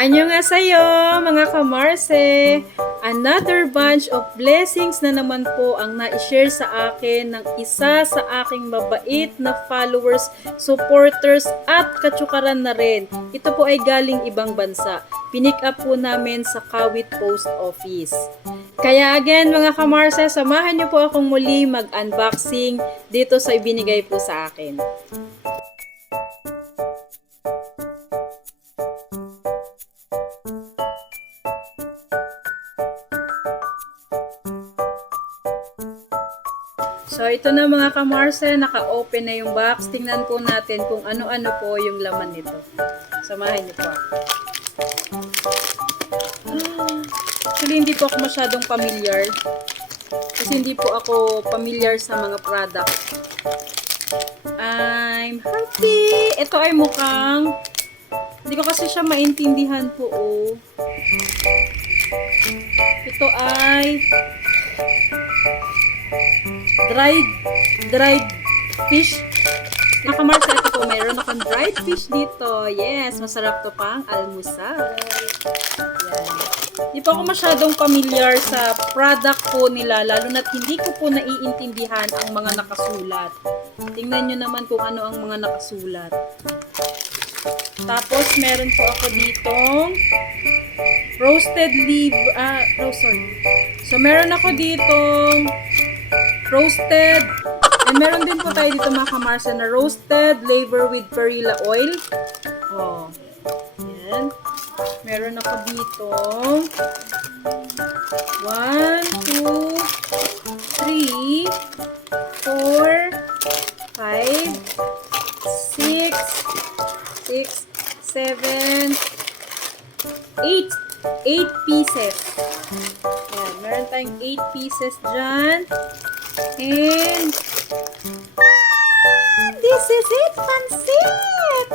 Annyeonghaseyo mga kamarse! Another bunch of blessings na naman po ang na-share sa akin ng isa sa aking mabait na followers, supporters at katsukaran na rin. Ito po ay galing ibang bansa. Pinick up po namin sa Kawit Post Office. Kaya again mga kamarse, samahan niyo po akong muli mag-unboxing dito sa ibinigay po sa akin. So, ito na mga kamarse, naka-open na yung box. Tingnan po natin kung ano-ano po yung laman nito. Samahan niyo po ako. Actually, hindi po ako masyadong familiar. Kasi hindi po ako familiar sa mga product. I'm happy! Ito ay mukhang, hindi ko kasi siya maintindihan po. Oh. Ito ay dried fish. Nakamarsa, ito po, meron akong dried fish dito. Yes, masarap to pang almusal. Yan. Hindi po ako masyadong familiar sa product po nila, lalo na't hindi ko po naiintindihan ang mga nakasulat. Tingnan nyo naman kung ano ang mga nakasulat. Tapos, meron po ako ditong roasted So, meron ako ditong roasted, and meron din po tayo dito mga kamarsa na roasted liver with perilla oil. Oh, yan. Meron ako dito 1, 2, 3, 4, 5, 6, 7, 8 pieces. Yan, meron tayong 8 pieces dyan. And this is it, pansit!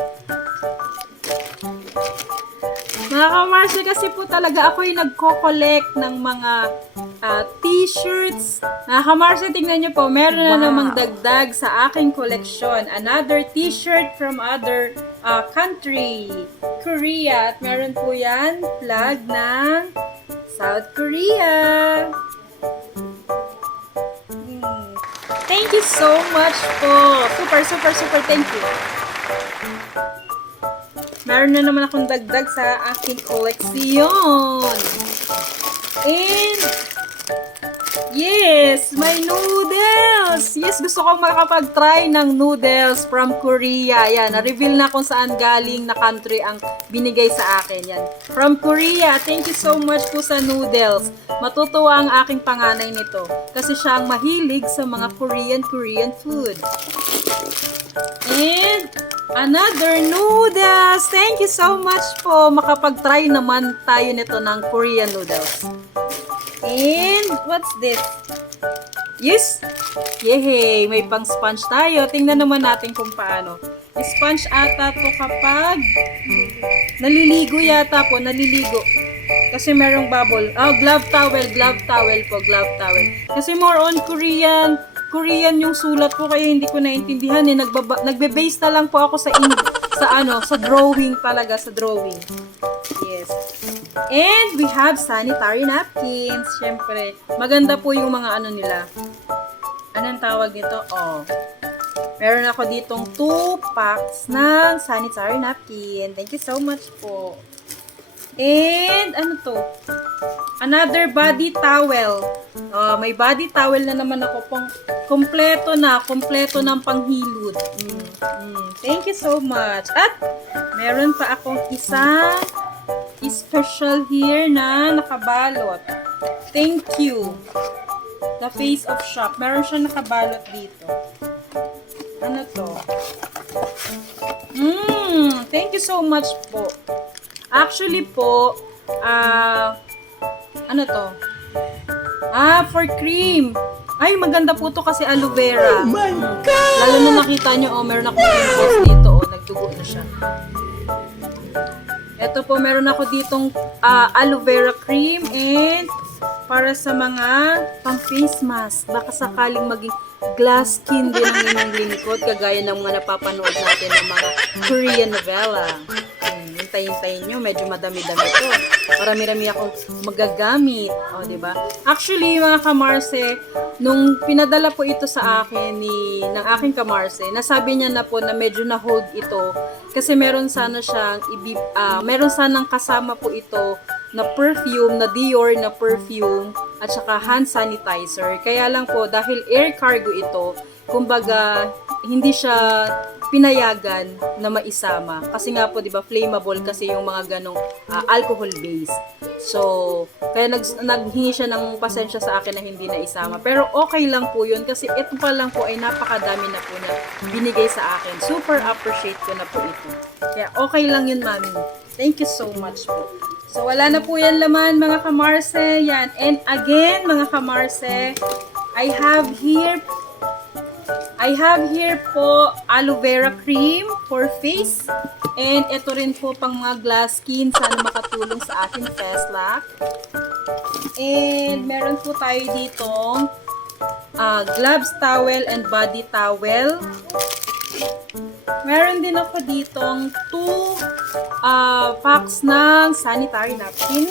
Mga kamarsa, kasi po talaga ako yung nagko-collect ng mga t-shirts. Mga kamarsa, tingnan nyo po, meron na namang dagdag sa aking collection. Another t-shirt from other country, Korea. At meron po yan, flag ng South Korea. Thank you so much po. Super thank you. Meron na naman akong dagdag sa aking koleksyon. And yes, my noodles. Yes, gusto kong makapag-try ng noodles from Korea. Yan, na-reveal na kung saan galing na country ang binigay sa akin. Yan, from Korea. Thank you so much po sa noodles. Matutuwa ang aking panganay nito kasi siya ang mahilig sa mga Korean food. And another noodles. Thank you so much po. Makapag-try naman tayo nito ng Korean noodles. And what's this? Yes! Yehey! May pang sponge tayo. Tingnan naman natin kung paano. Sponge ata to kapag naliligo yata po. Naliligo. Kasi merong bubble. Oh, glove towel po. Glove towel. Kasi more on Korean yung sulat ko kaya hindi ko naintindihan eh. Nagbe-base na lang po ako sa drawing talaga, sa drawing. Yes. And we have sanitary napkins. Syempre, maganda po yung mga ano nila. Anong tawag nito? Oh. Meron ako ditong 2 packs ng sanitary napkin. Thank you so much po. And ano to? Another body towel. May body towel na naman ako pang kompleto ng panghilod. Thank you so much. At meron pa akong isang special here na nakabalot. Thank you. The Face of Shop. Meron siya nakabalot dito. Ano to? Thank you so much po. Actually po, ano to? For cream. Ay, maganda po to kasi aloe vera. Oh my God! Lalo na nakita nyo, meron akong pimples dito. Nagdugo na siya. Ito po, meron ako ditong aloe vera cream and para sa mga pang face mask. Baka sakaling maging glass skin din ang inyong lingkod, kagaya ng mga napapanood natin ng mga Korean novela. hintayin nyo, medyo madami-dami to. Marami-rami akong magagamit. O, diba? Actually, mga kamarse, nung pinadala po ito sa akin ng aking kamarse, nasabi niya na po na medyo na-hold ito kasi meron sana siyang meron sanang kasama po ito na perfume, na Dior na perfume, at saka hand sanitizer. Kaya lang po, dahil air cargo ito, kumbaga, hindi siya pinayagan na maisama. Kasi nga po, di ba, flammable kasi yung mga ganong alcohol base. So, kaya naghingi siya ng pasensya sa akin na hindi na isama. Pero okay lang po yun kasi ito pa lang po ay napakadami na po na binigay sa akin. Super appreciate ko na po ito. Kaya okay lang yun, mami. Thank you so much po. So, wala na po yan laman, mga kamarse. Yan. And again, mga kamarse, I have here po aloe vera cream for face. And ito rin po pang mga glass skin. Sana makatulong sa ating face lock. And meron po tayo ditong gloves towel and body towel. Meron din ako ditong 2 packs ng sanitary napkin.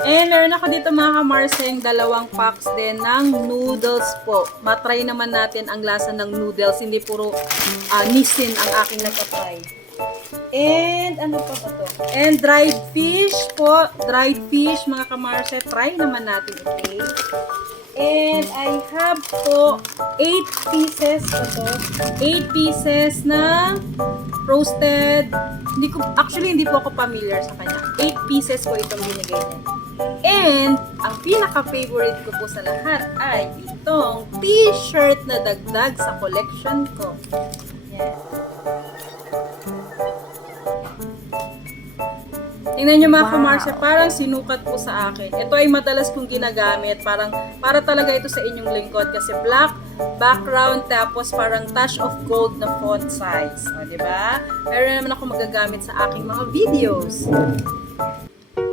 And meron ako dito mga kamarseng 2 packs din ng noodles po. Matry naman natin ang lasa ng noodles. Hindi puro nisin ang aking nagtatry. And ano pa ba to? And dried fish po. Dried fish mga kamarse. Try naman natin, okay? And I have po 8 pieces po to. 8 pieces na roasted. Hindi po ako familiar sa kanya. 8 pieces po itong binigay niya. And ang pinaka-favorite ko po sa lahat ay itong t-shirt na dagdag sa collection ko. Yan. Tingnan nyo mga kamarse, parang sinukat po sa akin. Ito ay madalas kong ginagamit. Para talaga ito sa inyong lingkod. Kasi black background, tapos parang touch of gold na font size. O, diba? Meron naman ako magagamit sa aking mga videos.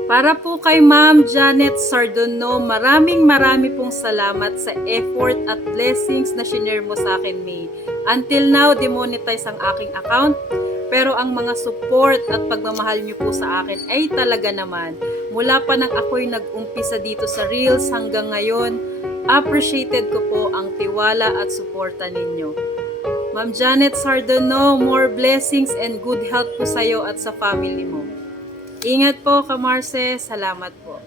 Para po kay Ma'am Janet Sardono, maraming pong salamat sa effort at blessings na shinare mo sa akin, May. Until now, demonetize ang aking account. Pero ang mga support at pagmamahal niyo po sa akin ay talaga naman. Mula pa nang ako'y nag-umpisa dito sa Reels hanggang ngayon, appreciated ko po ang tiwala at suporta ninyo. Ma'am Janet Sardono, more blessings and good health po sa iyo at sa family mo. Ingat po, Kamarse. Salamat po.